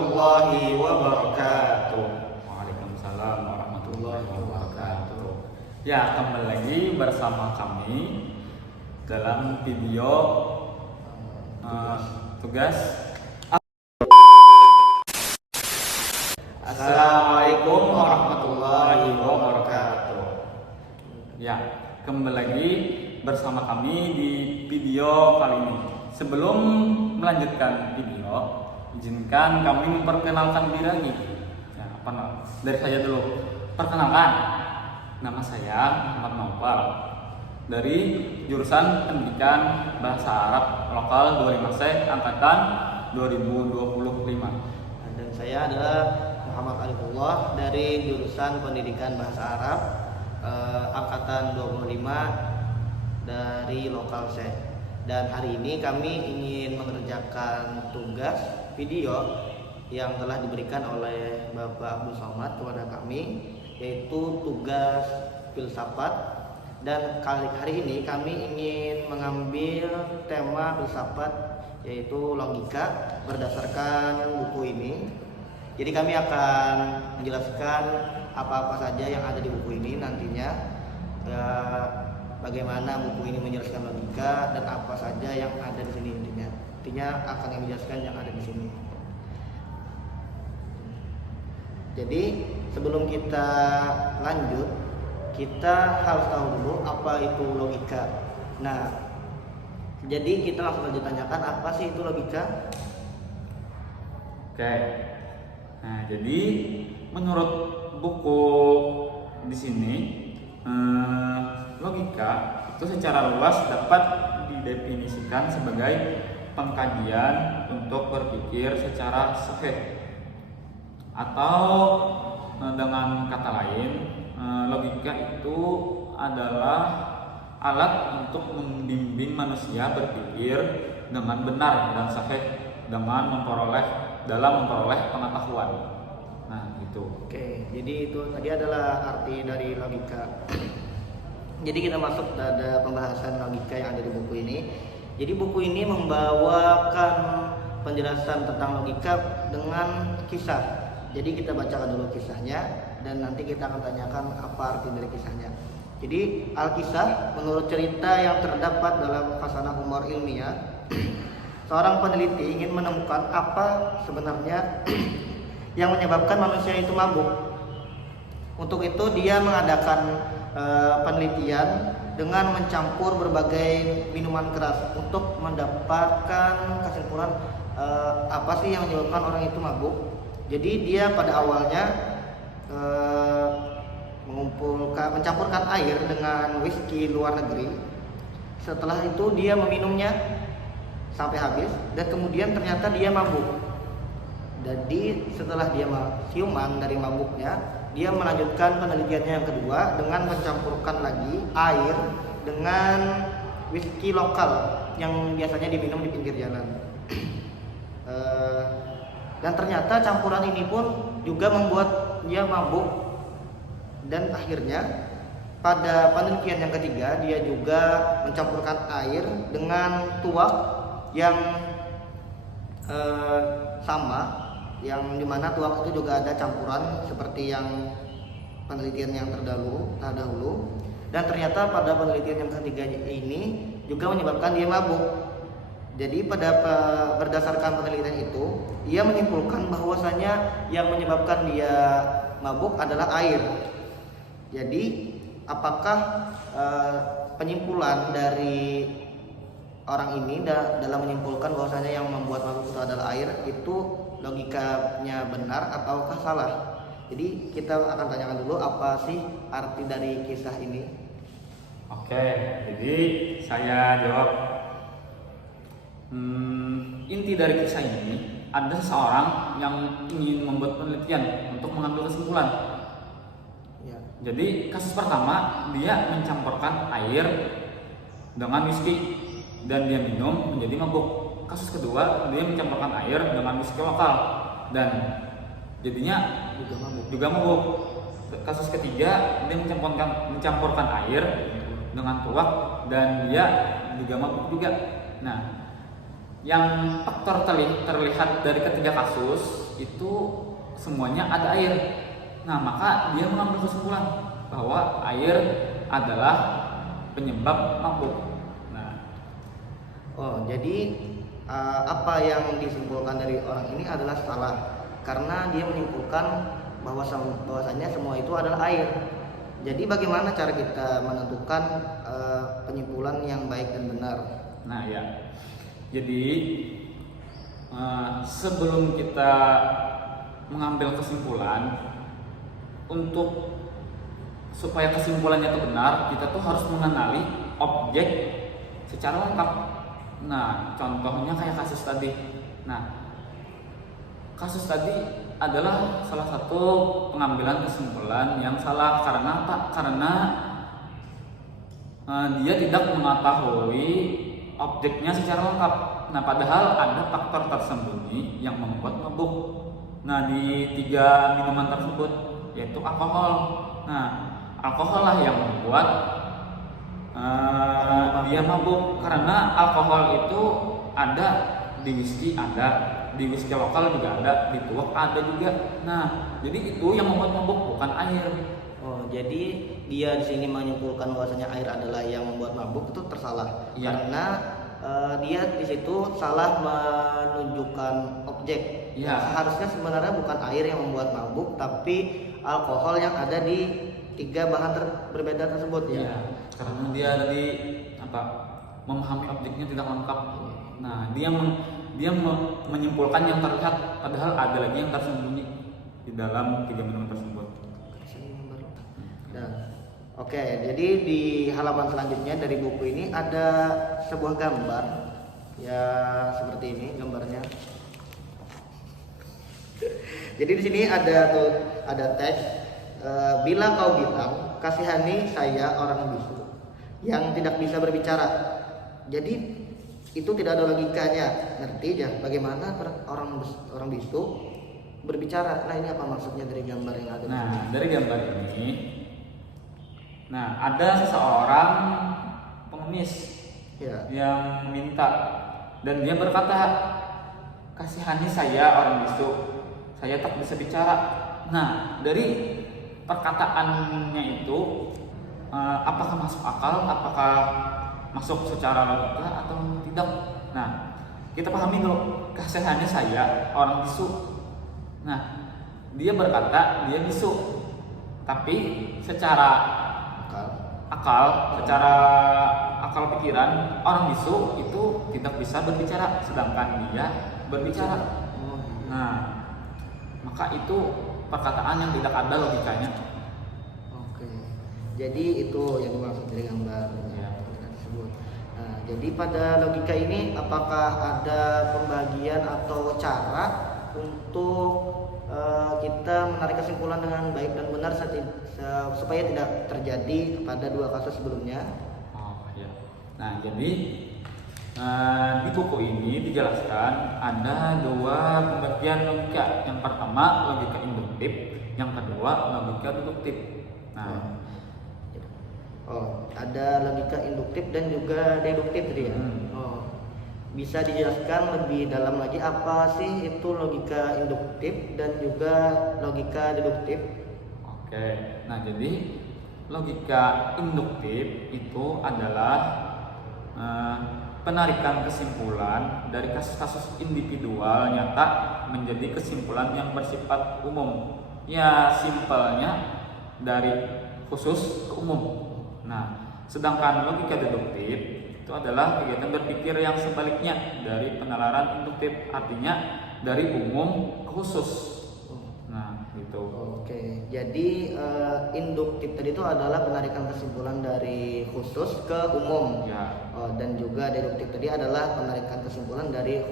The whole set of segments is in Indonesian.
warahmatullahi wabarakatuh. Waalaikumsalam warahmatullahi wabarakatuh. Ya, kembali lagi bersama kami dalam video tugas. Assalamualaikum warahmatullahi wabarakatuh. Ya, kembali lagi bersama kami di video kali ini. Sebelum melanjutkan video, izinkan kami memperkenalkan diri lagi. Ya, dari saya dulu. Perkenalkan, nama saya Muhammad Naufal dari jurusan Pendidikan Bahasa Arab Lokal 25C angkatan 2025. Dan saya adalah Muhammad Arifullah dari jurusan Pendidikan Bahasa Arab angkatan 25 dari Lokal C. Dan hari ini kami ingin mengerjakan tugas video yang telah diberikan oleh Bapak Abdul Somad kepada kami, yaitu tugas filsafat. Dan hari ini kami ingin mengambil tema filsafat, yaitu logika berdasarkan buku ini. Jadi kami akan menjelaskan apa-apa saja yang ada di buku ini nantinya, bagaimana buku ini menjelaskan logika dan apa saja yang ada di sini intinya akan menjelaskan yang ada di sini. Jadi sebelum kita lanjut, kita harus tahu dulu apa itu logika. Nah, jadi kita langsung aja tanyakan, apa sih itu logika? Oke. Nah, jadi menurut buku di sini, logika itu secara luas dapat didefinisikan sebagai pengkajian untuk berpikir secara sahih, atau dengan kata lain, logika itu adalah alat untuk membimbing manusia berpikir dengan benar dan sahih dalam memperoleh pengetahuan. Nah, gitu. Oke, jadi itu tadi adalah arti dari logika. Jadi kita masuk pada pembahasan logika yang ada di buku ini. Jadi buku ini membawakan penjelasan tentang logika dengan kisah. Jadi kita bacakan dulu kisahnya dan nanti kita akan tanyakan apa arti dari kisahnya. Jadi Al-Kisah menurut cerita yang terdapat dalam Khasanah Umar Ilmiah, seorang peneliti ingin menemukan apa sebenarnya yang menyebabkan manusia itu mabuk. Untuk itu dia mengadakan penelitian dengan mencampur berbagai minuman keras untuk mendapatkan kesimpulan apa sih yang menyebabkan orang itu mabuk. Jadi dia pada awalnya mencampurkan air dengan whisky luar negeri. Setelah itu dia meminumnya sampai habis dan kemudian ternyata dia mabuk. Jadi setelah dia siuman dari mabuknya, dia melanjutkan penelitiannya yang kedua dengan mencampurkan lagi air dengan whisky lokal yang biasanya diminum di pinggir jalan. Dan ternyata campuran ini pun juga membuat dia mabuk. Dan akhirnya pada penelitian yang ketiga dia juga mencampurkan air dengan tuak yang sama, yang dimana tuak itu juga ada campuran seperti yang penelitian yang terdahulu. Dan ternyata pada penelitian yang ketiga ini juga menyebabkan dia mabuk. Jadi berdasarkan penelitian itu, dia menyimpulkan bahwasanya yang menyebabkan dia mabuk adalah air. Jadi apakah penyimpulan dari orang ini dalam menyimpulkan bahwasanya yang membuat mabuk itu adalah air, itu logikanya benar ataukah salah? Jadi kita akan tanyakan dulu apa sih arti dari kisah ini. Oke, jadi saya jawab. Inti dari kisah ini, ada seseorang yang ingin membuat penelitian untuk mengambil kesimpulan. Ya. Jadi kasus pertama, dia mencampurkan air dengan whisky dan dia minum menjadi mabuk. Kasus kedua, dia mencampurkan air dengan whisky lokal dan jadinya juga mabuk. Kasus ketiga, dia mencampurkan air dengan tuak dan dia juga mabuk juga. Nah, yang faktor terlihat dari ketiga kasus itu semuanya ada air. Nah, maka dia mengambil kesimpulan bahwa air adalah penyebab mabuk. Nah, jadi apa yang disimpulkan dari orang ini adalah salah karena dia menyimpulkan bahwasanya semua itu adalah air. Jadi bagaimana cara kita menentukan penyimpulan yang baik dan benar? Nah ya, jadi sebelum kita mengambil kesimpulan, untuk supaya kesimpulannya itu benar, kita tuh harus mengenali objek secara lengkap. Nah, contohnya kayak kasus tadi. Nah, kasus tadi adalah salah satu pengambilan kesimpulan yang salah karena apa? Karena dia tidak mengetahui objeknya secara lengkap. Nah, padahal ada faktor tersembunyi yang membuat mabuk. Nah, di 3 minuman tersebut yaitu alkohol. Nah, alkohol lah yang membuat dia mabuk karena alkohol itu ada di whisky, ada di whisky lokal juga ada, di tuak ada juga. Nah, jadi itu yang membuat mabuk, bukan air. Jadi dia di sini menyimpulkan bahwasanya air adalah yang membuat mabuk, itu tersalah. Iya. Karena dia di situ salah menunjukkan objek. Iya. Seharusnya sebenarnya bukan air yang membuat mabuk, tapi alkohol yang ada di 3 bahan berbeda tersebut ya. Iya. Karena dia tadi memahami objeknya tidak lengkap. Nah, dia menyimpulkan yang terlihat, padahal ada lagi yang tersembunyi di dalam 3 minuman tersebut. Nah, oke, jadi di halaman selanjutnya dari buku ini ada sebuah gambar ya seperti ini gambarnya. Jadi di sini ada teks bila kau bilang kasihani saya orang bisu yang tidak bisa berbicara. Jadi itu tidak ada logikanya, ngerti ya? Bagaimana orang bisu berbicara? Nah, ini apa maksudnya dari gambar yang ada? Nah, dari gambar ini, ada seseorang pengemis ya, yang minta dan dia berkata, kasihani saya orang bisu, saya tak bisa bicara. Nah, dari perkataannya itu apakah masuk akal, apakah masuk secara logika atau tidak? Nah, kita pahami dulu, kasihani saya orang bisu. Nah, dia berkata dia bisu, tapi secara akal pikiran orang bisu itu tidak bisa berbicara, sedangkan dia berbicara. Nah, maka itu perkataan yang tidak ada logikanya. Oke, jadi itu yang dimaksud dari gambar tersebut. Nah, jadi pada logika ini apakah ada pembagian atau cara untuk kita menarik kesimpulan dengan baik dan benar supaya tidak terjadi pada 2 kasus sebelumnya? Nah, jadi di buku ini dijelaskan ada 2 pembagian logika. Yang pertama logika induktif, yang kedua logika deduktif. Ada logika induktif dan juga deduktif tadi ya. Bisa dijelaskan lebih dalam lagi apa sih itu logika induktif dan juga logika deduktif? Oke, nah jadi logika induktif itu adalah penarikan kesimpulan dari kasus-kasus individual nyata menjadi kesimpulan yang bersifat umum. Ya, simpelnya dari khusus ke umum. Nah, sedangkan logika deduktif itu adalah kegiatan berpikir yang sebaliknya dari penalaran induktif, artinya dari umum ke khusus. Nah, gitu. Oke, jadi induktif tadi itu adalah penarikan kesimpulan dari khusus ke umum. Ya. Dan juga deduktif tadi adalah penarikan kesimpulan dari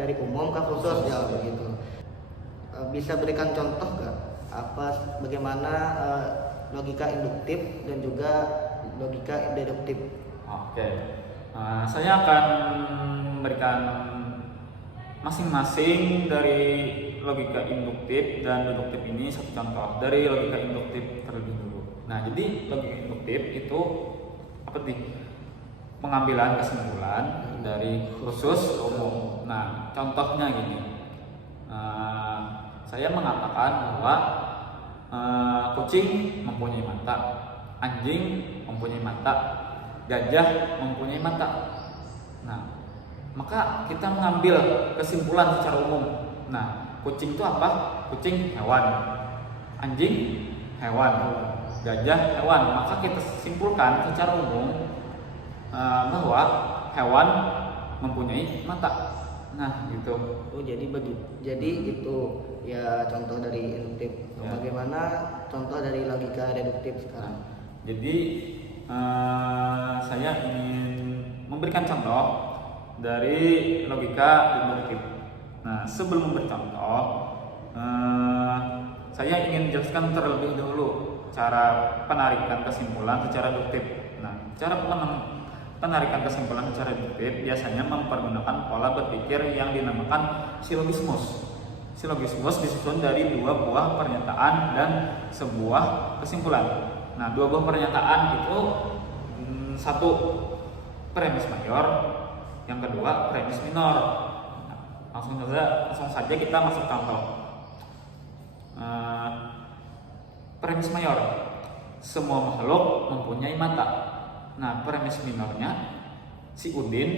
dari umum ke khusus ya begitu. Bisa berikan contoh nggak bagaimana logika induktif dan juga logika deduktif? Oke, saya akan memberikan masing-masing dari logika induktif dan deduktif ini satu contoh. Dari logika induktif terlebih dulu. Nah, jadi logika induktif itu apa sih? pengambilan kesimpulan dari khusus ke umum. Nah, contohnya gini, saya mengatakan bahwa kucing mempunyai mata, anjing mempunyai mata, gajah mempunyai mata. Nah, maka kita mengambil kesimpulan secara umum. Nah, kucing itu apa? Kucing hewan, anjing hewan, gajah hewan. Maka kita simpulkan secara umum bahwa hewan mempunyai mata. Nah, gitu. Oh, jadi begitu. Jadi itu ya contoh dari induktif. Ya. Bagaimana contoh dari logika deduktif sekarang? Jadi saya ingin memberikan contoh dari logika deduktif. Nah, sebelum memberi contoh, saya ingin jelaskan terlebih dahulu cara penarikan kesimpulan secara deduktif. Nah, cara penarikan kesimpulan secara deduktif biasanya mempergunakan pola berpikir yang dinamakan silogismus. Silogismus disusun dari dua buah pernyataan dan sebuah kesimpulan. Nah, dua buah pernyataan itu satu premis mayor, yang kedua premis minor. Nah, langsung saja kita masuk contoh. Premis mayor, semua makhluk mempunyai mata. Nah, premis minornya, si Udin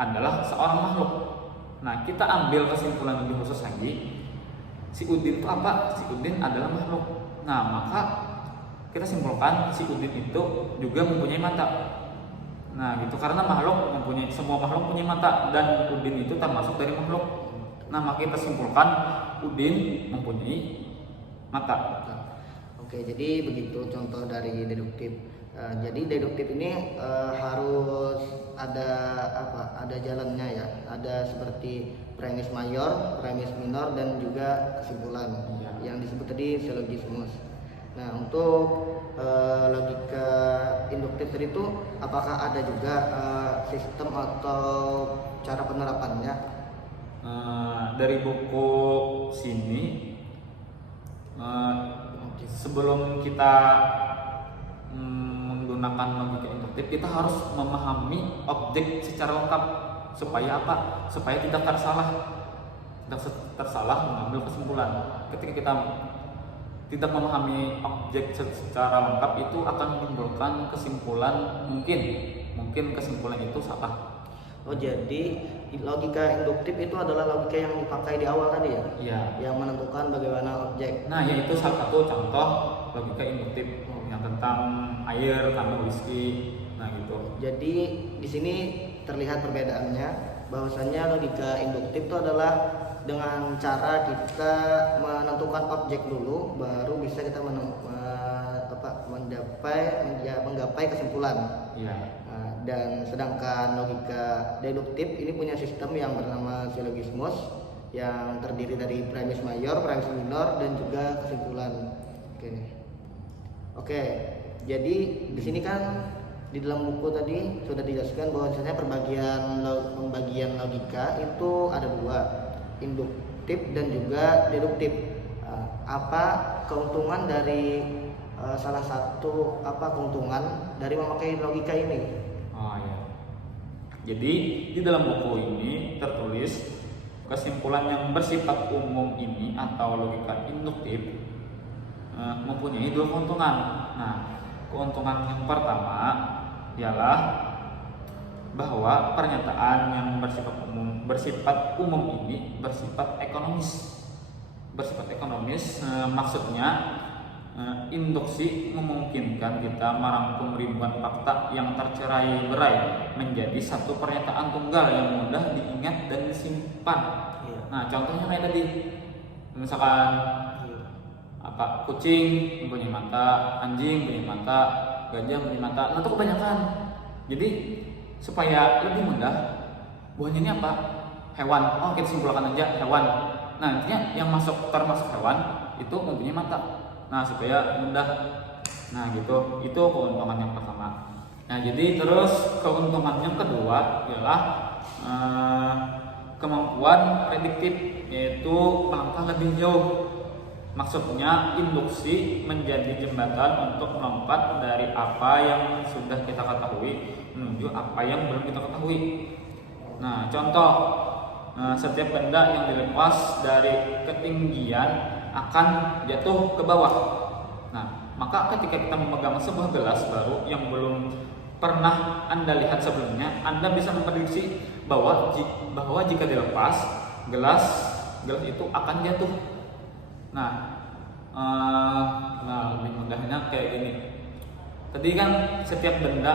adalah seorang makhluk. Nah, kita ambil kesimpulan lebih khusus lagi, si Udin itu apa? Si Udin adalah makhluk. Nah, maka kita simpulkan si Udin itu juga mempunyai mata. Nah, gitu, karena semua makhluk mempunyai mata dan Udin itu termasuk dari makhluk. Nah, maka kita simpulkan Udin mempunyai mata. Oke, jadi begitu contoh dari deduktif. Jadi deduktif ini harus ada ada jalannya ya. Ada seperti premis mayor, premis minor, dan juga kesimpulan yang disebut tadi silogismus. Nah, untuk logika induktif tadi itu apakah ada juga sistem atau cara penerapannya? Dari buku sini, sebelum kita menggunakan logika induktif, kita harus memahami objek secara lengkap. Supaya apa? Supaya tidak tersalah mengambil kesimpulan. Ketika kita tidak memahami objek secara lengkap, itu akan menimbulkan kesimpulan mungkin kesimpulan itu salah. Oh, jadi logika induktif itu adalah logika yang dipakai di awal tadi ya? Iya. Yang menentukan bagaimana objek. Nah, yaitu salah satu contoh logika induktif yang tentang air, kandung whisky. Nah, gitu. Jadi di sini terlihat perbedaannya, bahwasanya logika induktif itu adalah dengan cara kita menentukan objek dulu, baru bisa kita menggapai kesimpulan. Iya. Nah, dan sedangkan logika deduktif ini punya sistem yang bernama silogismus yang terdiri dari premis mayor, premis minor, dan juga kesimpulan. Oke. Jadi di sini kan di dalam buku tadi sudah dijelaskan bahwasanya pembagian logika itu ada dua, induktif dan juga deduktif. Apa keuntungan dari salah satu keuntungan dari memakai logika ini? Oh ya. Jadi di dalam buku ini tertulis kesimpulan yang bersifat umum ini atau logika induktif mempunyai dua keuntungan. Nah, keuntungan yang pertama ialah bahwa pernyataan yang bersifat umum ini bersifat ekonomis. Maksudnya induksi memungkinkan kita merangkum ribuan fakta yang tercerai-berai menjadi satu pernyataan tunggal yang mudah diingat dan disimpan. Nah, contohnya kayak tadi, misalkan kucing mempunyai mata, anjing mempunyai mata, gajah mempunyai mata. Nah, itu kebanyakan. Jadi supaya lebih mudah, buahnya ini apa? Hewan. Oh, kita simpulkan aja hewan. Nah, intinya yang termasuk hewan itu mempunyai mata. Nah, supaya mudah. Nah, gitu. Itu keuntungan yang pertama. Nah, jadi terus keuntungan yang kedua ialah kemampuan prediktif, yaitu melangkah lebih jauh. Maksudnya induksi menjadi jembatan untuk melompat dari apa yang sudah kita ketahui menuju apa yang belum kita ketahui. Nah, contoh, setiap benda yang dilepas dari ketinggian akan jatuh ke bawah. Nah, maka ketika kita memegang sebuah gelas baru yang belum pernah Anda lihat sebelumnya, Anda bisa memprediksi bahwa jika dilepas, gelas itu akan jatuh. Nah, lebih mudahnya kayak gini. Tadi kan setiap benda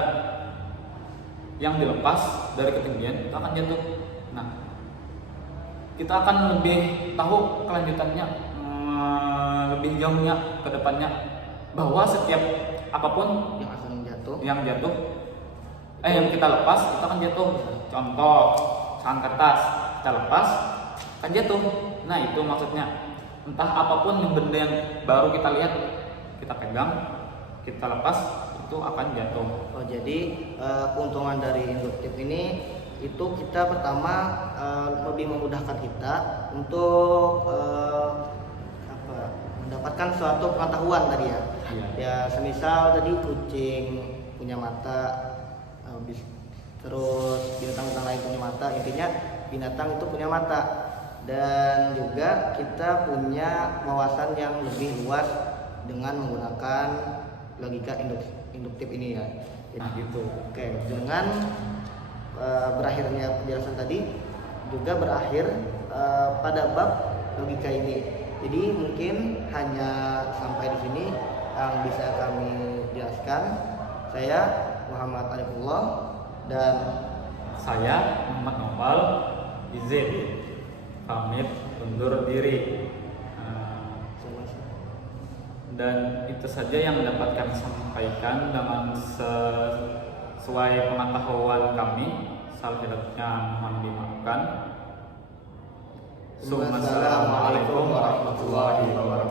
yang dilepas dari ketinggian itu akan jatuh. Nah, kita akan lebih tahu kelanjutannya, lebih jauhnya ke depannya, bahwa setiap apapun yang kita lepas itu akan jatuh. Contoh, sahan kertas kita lepas akan jatuh. Nah, itu maksudnya. Entah apapun benda yang baru kita lihat, kita pegang, kita lepas, itu akan jatuh. Oh, jadi keuntungan dari induktif ini itu kita pertama lebih memudahkan kita untuk mendapatkan suatu pengetahuan tadi ya. Iya. Ya, semisal tadi kucing punya mata, terus binatang lain punya mata, intinya binatang itu punya mata. Dan juga kita punya wawasan yang lebih luas dengan menggunakan logika induktif ini ya. Nah, gitu. Oke, dengan berakhirnya penjelasan tadi juga berakhir pada bab logika ini. Jadi mungkin hanya sampai di sini yang bisa kami jelaskan. Saya Muhammad Arifullah dan saya Muhammad Nopal izin pamit undur diri. Dan itu saja yang dapat kami sampaikan dengan sesuai pengetahuan kami. Salah-salahnya mohon dimaafkan. Assalamualaikum warahmatullahi wabarakatuh.